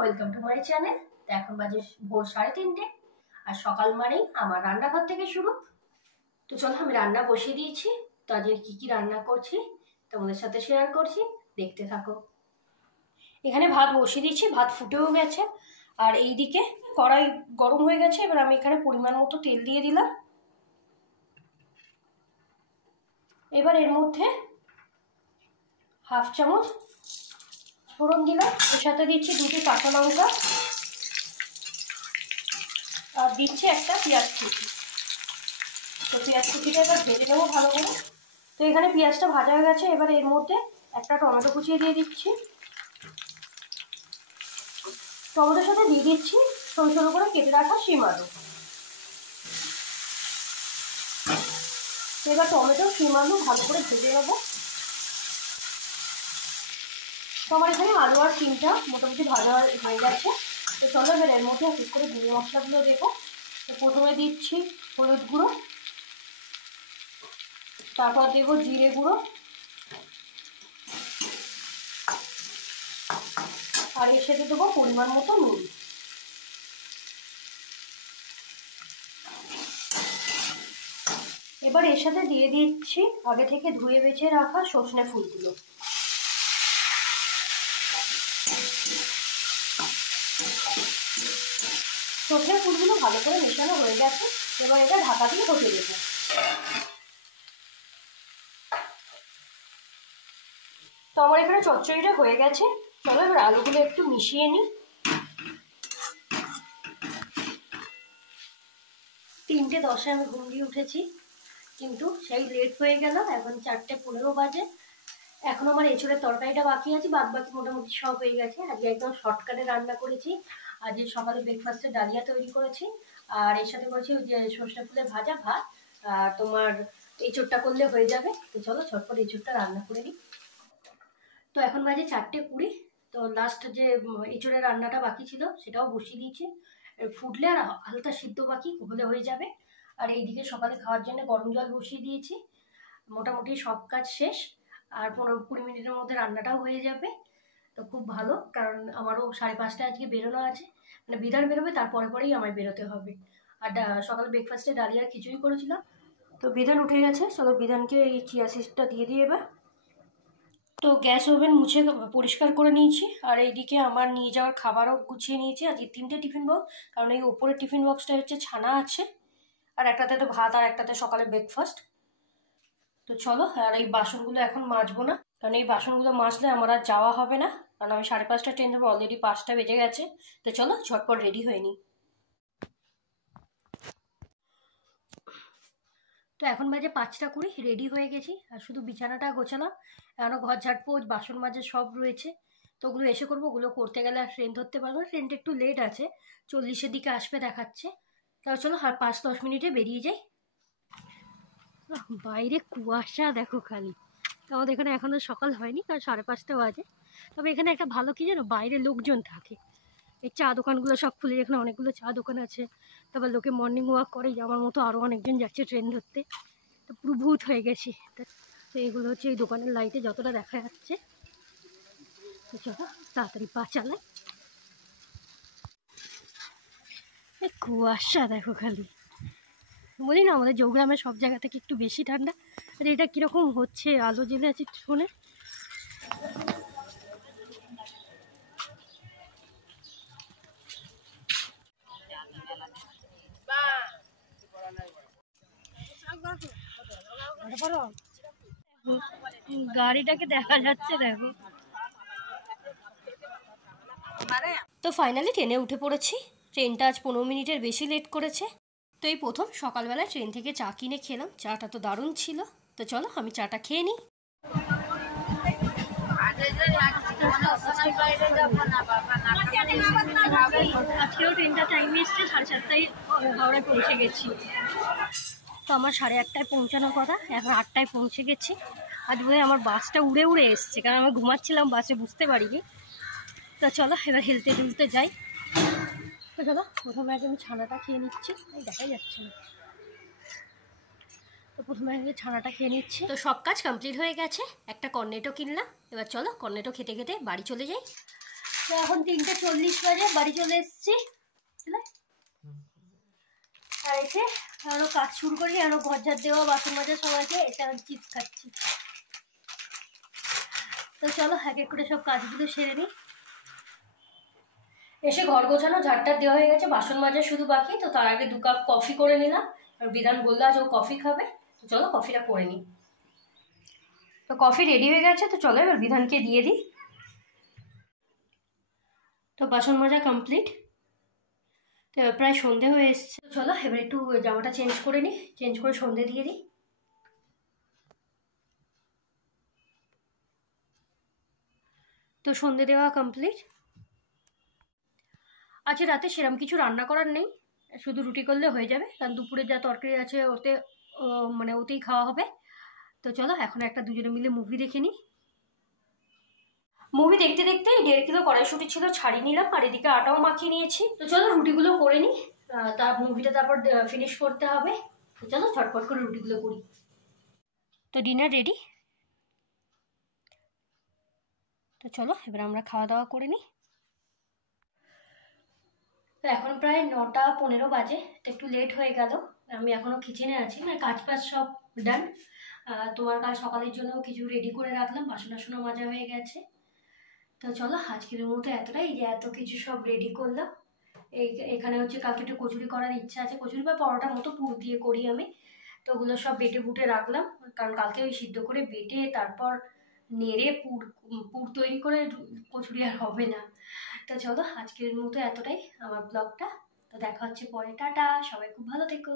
Welcome to my channel. তো এখন বাজে ভোর 3:30 আর সকাল মানেই আমার রান্নাঘর থেকে শুরু। তো চলো আমি রান্না বসিয়ে দিয়েছি। তো আজকে কি রান্না করছি তোমাদের সাথে শেয়ার করছি, দেখতে থাকো। এখানে ভাত বসিয়ে দিয়েছি, ভাত ফুটেও গেছে আর এইদিকে কড়াই গরম হয়ে গেছে। এবার আমি এখানে পরিমাণ মতো তেল দিয়ে দিলাম। এবার এর মধ্যে হাফ চামচ ফোড়ন দিলাম, এর সাথে দিচ্ছি 2টি কাঁচা লঙ্কা আর দিচ্ছি একটা পেঁয়াজ কুচি। তো পেঁয়াজ কুচিটা এবার ভেজে নেবো ভালো করে। তো এখানে পেঁয়াজটা ভাজা হয়ে গেছে। এবার এর মধ্যে একটা টমেটো কুচিয়ে দিয়ে দিচ্ছি। টমেটোর সাথে দিয়ে দিচ্ছি সরু সরু করে কেটে রাখা শিম আলু। এবার টমেটো শিম আলু ভালো করে ভেজে নেবো। তো আমার এখানে আলু আর শিমটা মোটামুটি ভাজা হয়ে গেছে। তো চলো এবার এর মধ্যে ঠিক করে গুঁড়ো মশলাগুলো দেবো। তো প্রথমে দিচ্ছি হলুদ গুঁড়ো, তারপর দেবো জিরে গুঁড়ো আর এর সাথে দেবো পরিমাণ মতো নুন। এবার এর সাথে দিয়ে দিচ্ছি আগে থেকে ধুয়ে বেছে রাখা সজনে ফুলগুলো। সজনে ফুলগুলো ভালো করে মেশানো হয়ে গেছে। এবার এটা ঢাকা দিয়ে হতে দেবো। তো আমার এখানে চচ্চড়িটা হয়ে গেছে। চলো এবার আলুগুলো একটু মিশিয়ে নিই। 3:10 আমি ঘুম দিয়ে উঠেছি, কিন্তু সেই লেট হয়ে গেল। এখন 4:15 বাজে। এখন আমার এঁচড়ের তরকারিটা বাকি আছে, বাদ বাকি মোটামুটি সব হয়ে গেছে। আজকে একদম শর্টকাটে রান্না করেছি। আজকে সকালে ব্রেকফাস্টে ডালিয়া তৈরি করেছি আর এর সাথে করেছি ওই যে সর্ষে ফুলের ভাজা ভাত। আর তোমার এঁচড়টা করলে হয়ে যাবে। তো চলো ঝটপট এঁচড়টা রান্না করে নিই। তো এখন বাজে 4:20। তো লাস্ট যে এঁচড়ের রান্নাটা বাকি ছিল সেটাও বসিয়ে দিয়েছি। ফুটলে আর হালকা সিদ্ধ বাকি হলে হয়ে যাবে। আর এইদিকে সকালে খাওয়ার জন্য গরম জল বসিয়ে দিয়েছি। মোটামুটি সব কাজ শেষ আর 15-20 মিনিটের মধ্যে রান্নাটাও হয়ে যাবে। তো খুব ভালো, কারণ আমারও 5:30টায় আজকে বেরোনো আছে। মানে বিধান বেরোবে, তারপরে পরেই আমায় বেরোতে হবে। আর সকালে ব্রেকফাস্টে ডালিয়ার খিচুড়ি করেছিলাম। তো বিধান উঠে গেছে, চলো বিধানকে এই চিয়া সিডসটা দিয়ে দিই এবার। তো গ্যাস ওভেন মুছে পরিষ্কার করে নিয়েছি আর এইদিকে আমার নিয়ে যাওয়ার খাবারও গুছিয়ে নিয়েছি। আজকে 3টে টিফিন বক্স, কারণ এই ওপরের টিফিন বক্সটা হচ্ছে ছানা আছে আর একটাতে তো ভাত আর একটাতে সকালে ব্রেকফাস্ট। তো চলো, আর এই বাসনগুলো এখন মাজবো না, কারণ এই বাসনগুলো মাজলে আমার আর যাওয়া হবে না, কারণ আমি 5:30 ট্রেন ধরবো। অলরেডি 5টা বেজে গেছে। তো চলো ঝটপট রেডি হয়ে নিই। তো এখন বাজে 5:20, রেডি হয়ে গেছি আর শুধু বিছানাটা গোছালাম। এখনও ঘর ঝাড়বো, বাসন মাজা সব রয়েছে। তো ওগুলো এসে করবো। ওগুলো করতে গেলে আর ট্রেন ধরতে পারবো না, ট্রেনটা একটু লেট আছে, 40-এর দিকে আসবে দেখাচ্ছে। তাহলে চলো আর 5-10 মিনিটে বেরিয়ে যাই। বাইরে কুয়াশা দেখো খালি। আমাদের এখানে এখনো সকাল হয়নি, কারণ 5:30 বাজে। তবে এখানে একটা ভালো কি জানো, বাইরে লোকজন থাকে। এই চা দোকানগুলো সব খুলে, এখানে অনেকগুলো চা দোকান আছে। তারপর লোকে মর্নিং ওয়াক করে, আমার মতো আরও অনেকজন যাচ্ছে ট্রেন ধরতে। তো পুরো ভূত হয়ে গেছি। তো এগুলো হচ্ছে এই দোকানের লাইটে যতটা দেখা যাচ্ছে। তো চলো তাড়াতাড়ি পা চালাই। এই কুয়াশা দেখো খালি। বলি না, আমাদের জৌগ্রামে সব জায়গা থেকে একটু বেশি ঠান্ডা। আর এটা কীরকম হচ্ছে, আলো জ্বেলে আছে ফোনে। গাড়িটাকে দেখা যাচ্ছে দেখো। তো ফাইনালি ট্রেনে উঠে পড়েছি। ট্রেনটা আজ 15 মিনিটের বেশি লেট করেছে। তো এই প্রথম সকালবেলায় ট্রেন থেকে চা কিনে খেলাম। চাটা তো দারুণ ছিল। তো চলো আমি চাটা খেয়ে নিই। আজকেও ট্রেনটা টাইমে এসছে, 7:30টায় হাওড়ায় পৌঁছে গেছি। তো আমার 8:30টায় পৌঁছানোর কথা, এখন 8টায় পৌঁছে গেছি। আজ বোধহয় আমার বাসটা উড়ে উড়ে এসছে, কারণ আমি ঘুমাচ্ছিলাম বাসে, বুঝতে পারিনি। তো চলো এবার হেলতে দুলতে যাই। তো চলো প্রথমে আগে আমি ছানাটা খেয়ে নিচ্ছি। এই দেখাই যাচ্ছে না। তো প্রথমে আগে ছানাটা খেয়ে নিচ্ছি। তো সব কাজ কমপ্লিট হয়ে গেছে। একটা কর্নেটো কিনলাম। এবার চলো কর্নেটো খেতে খেতে বাড়ি চলে যাই। তো এখন 3:40 বাজে, বাড়ি চলে এসেছি। আর এসে আরো কাজ শুরু করি, আরো ঘর ঝাড় দেওয়া, বাসন মাজা সব আছে। এটা চিপস খাচ্ছি। তো চলো এক এক করে সব কাজগুলো সেরে নিই। এসে ঘর গোছানো, ঝাড়টা দেওয়া হয়ে গেছে, বাসন মাজা শুধু বাকি। তো তার আগে 2 কাপ কফি করে নিলাম। আর বিধান বললো আজ ও কফি খাবে, তো চলো কফিটা করে নিই। তো কফি রেডি হয়ে গেছে, তো চলো এবার বিধানকে দিয়ে দিই। তো বাসন মাজা কমপ্লিট। তো প্রায় সন্ধে হয়ে এসছে, চলো এবার একটু জামাটা চেঞ্জ করে নিই, চেঞ্জ করে সন্ধে দিয়ে দিই। তো সন্ধে দেওয়া কমপ্লিট। আজকে রাতে সেরকম কিছু রান্না করার নেই, শুধু রুটি করলে হয়ে যাবে, কারণ দুপুরে যা তরকারি আছে ওতে মানে ওতেই খাওয়া হবে। তো চলো এখন একটা দুজনে মিলে মুভি দেখে নিই। মুভি দেখতে দেখতে 1.5 কিলো কড়াইশুঁটি ছিল, ছাড়িয়ে নিলাম। আর এদিকে আটাও মাখিয়ে নিয়েছি। তো চলো রুটিগুলো করে নিই, তার মুভিটা তারপর ফিনিশ করতে হবে। তো চলো ঝটপট করে রুটিগুলো করি। তো ডিনার রেডি। তো চলো এবার আমরা খাওয়া দাওয়া করে নিই। তো এখন প্রায় 9:15 বাজে, তো একটু লেট হয়ে গেল। আমি এখনো কিচেনে আছি, মানে কাজ বাজ সব ডান। তোমার কাল সকালের জন্য কিছু রেডি করে রাখলাম, বাসন টাসনও মাজা হয়ে গেছে। তো চলো আজকের মতো এতটাই, যে এত কিছু সব রেডি করলাম। এখানে হচ্ছে কালকে একটু কচুরি করার ইচ্ছা আছে, কচুরি বা পরোটার মতো পুর দিয়ে করি আমি। তো ওগুলো সব বেটে বুটে রাখলাম, কারণ কালকে ওই সিদ্ধ করে বেটে তারপর নেড়ে পুর পুর তৈরি করে কচুরি আর হবে না। তো চলো আজকের মতো এতটাই আমার ব্লগটা। তো দেখা হচ্ছে পরে, টাটা, সবাই খুব ভালো থেকো।